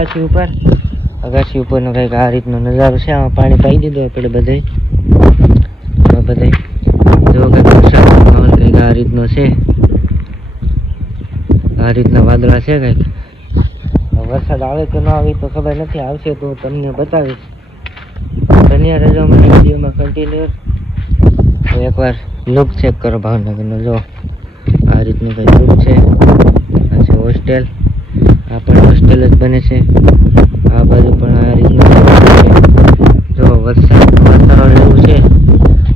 અગાસી ઉપરનો કંઈક આ રીતનો નજારો છે. આમાં પાણી પાઈ દીધું આપણે બધે જો કંઈક વરસાદનો માહોલ કંઈક આ રીતનો છે. આ રીતના વાદળા છે કંઈક. વરસાદ આવે કે ન આવે તો ખબર નથી. આવશે તો તમને બતાવીશ. બન્યા રહેજો મારી વિડીયોમાં કન્ટિન્યુ. તો એકવાર લુક ચેક કરો ભાવનગરનો. જો આ રીતનું કંઈક લુક છે. આ છે હોસ્ટેલ. આ પણ હોસ્ટેલ જ બને છે. આ બાજુ પણ આ રીતનું જો વરસાદનું વાતાવરણ એવું છે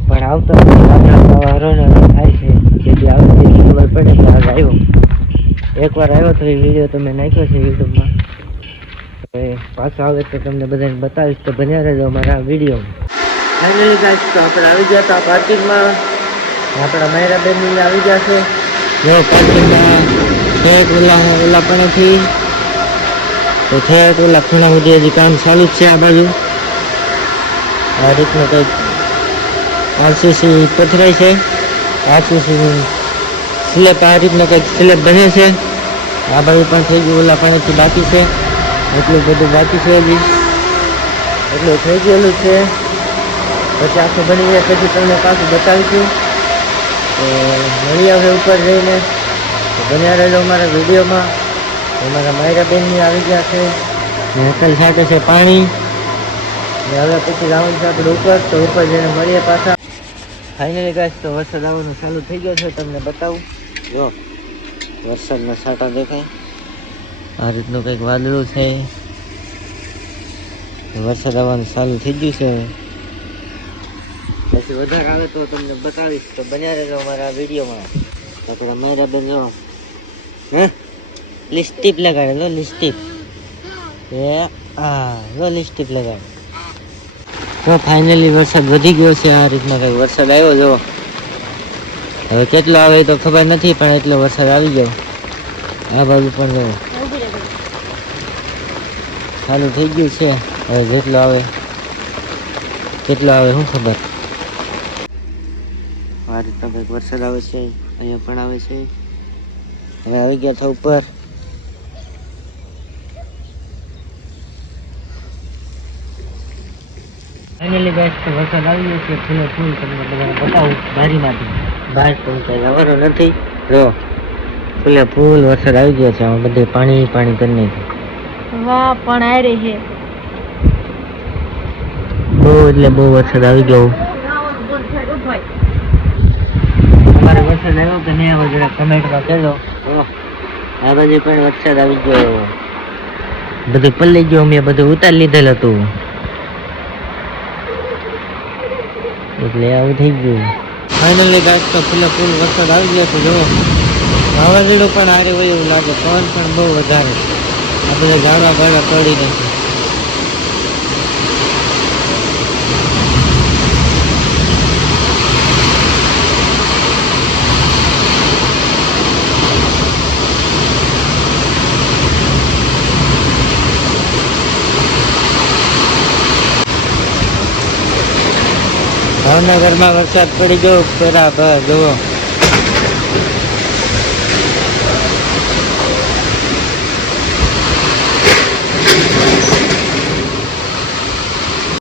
પણ આવતા વાતાવરણ થાય છે. જેથી આવતી ખબર પડે કે આજ આવ્યો. એકવાર આવ્યો તો એ વિડીયો તમે નાખ્યો છે યુટ્યુબમાં. હવે પાછો આવે તો તમને બધાને બતાવીશ. તો બન્યા રહેજો અમારા વિડીયોમાં. ફાઇનલી ગાઈસ તો આપણે આવી ગયા હતા પાર્કિંગમાં. આપણા માયરાબેન આવી ગયા છે. જો પાર્કિંગમાં ઠેઠ ઓલા પણેથી તો ઠેઠ ઓલા ખૂણા સુધી હજી કામ ચાલુ જ છે. આ બાજુ આ રીતનું કંઈક આરસીસી પથરાય છે. આરસીસી સ્લેબ આ રીતનો કંઈક સ્લેબ બને છે. આ બાજુ પણ થઈ ગયું. ઓલા પાણીથી બાકી છે. એટલું બધું બાકી છે. હજી એટલું થઈ ગયેલું છે. પછી આખું બની જાય પછી તમને પાછું બતાવીશું. તો મળી આવે ઉપર જઈને. તો બન્યા રહેજો અમારા વિડીયોમાં. અમારા માયરાબેનની આવી ગયા છે. નકલ સાથે છે પાણી. ને હવે પછી જવાનું છે આપણે ઉપર. તો ઉપર જઈને મળીએ પાછા. ફાઇનલી ગાઈસ તો વરસાદ આવવાનું ચાલુ થઈ ગયો છે. તમને બતાવું. જો વરસાદના છાંટા દેખાય. આ રીતનું કંઈક વાદળું છે. વરસાદ આવવાનું ચાલુ થઈ ગયું છે. પછી વધારે આવે તો તમને બતાવીશ. તો બન્યા રહેજો અમારા વિડીયોમાં. આપણા માયરાબેન જો લિપસ્ટિક લગાડે. જો લિપસ્ટિક જો લિપસ્ટિક લગાડે. તો ફાઇનલી વરસાદ વધી ગયો છે. આ રીતના કંઈક વરસાદ આવ્યો. જો હવે કેટલો આવે તો ખબર નથી પણ એટલો વરસાદ આવી ગયો. આ બાજુ પણ જો ચાલુ થઈ ગયું છે. હવે જેટલો આવે કેટલો આવે શું ખબર. આ રીતના કંઈક વરસાદ આવે છે. અહીંયા પણ આવે છે. હવે આવી ગયા હતા ઉપર. ફાઇનલી ગાઈસ તો વરસાદ આવી ગયો છે. ફૂલે ફૂલ તમને બધાને બતાવું બારીમાંથી. બહાર તો કઈ જવાનું નથી. જો ફૂલે ફૂલ વરસાદ આવી ગયો છે. આમાં બધે પાણી પાણી કરી નાખ્યું. વાહ પણ આ રે હે બહુ એટલે બહુ વરસાદ આવી ગયો. તમારે વરસાદ આવ્યો કે નહીં આવ્યો જરા કમેન્ટમાં કહેજો. આ બાજુ પણ વરસાદ આવી ગયો. બધું પલળી ગયું. મેં બધું ઉતારી લીધેલ હતું એટલે આવું થઈ ગયું. ફાઇનલી ગાઈસ તો ફૂલે ફૂલ વરસાદ આવી ગયો છે. જો વાવાઝોડું પણ હારે હોય એવું લાગે. પવન પણ બહુ વધારે. આ બધા ઝાડવા બાળવા પડી નથી. ભાવનગરમાં વરસાદ પડી ગયો બરાબર. જુઓ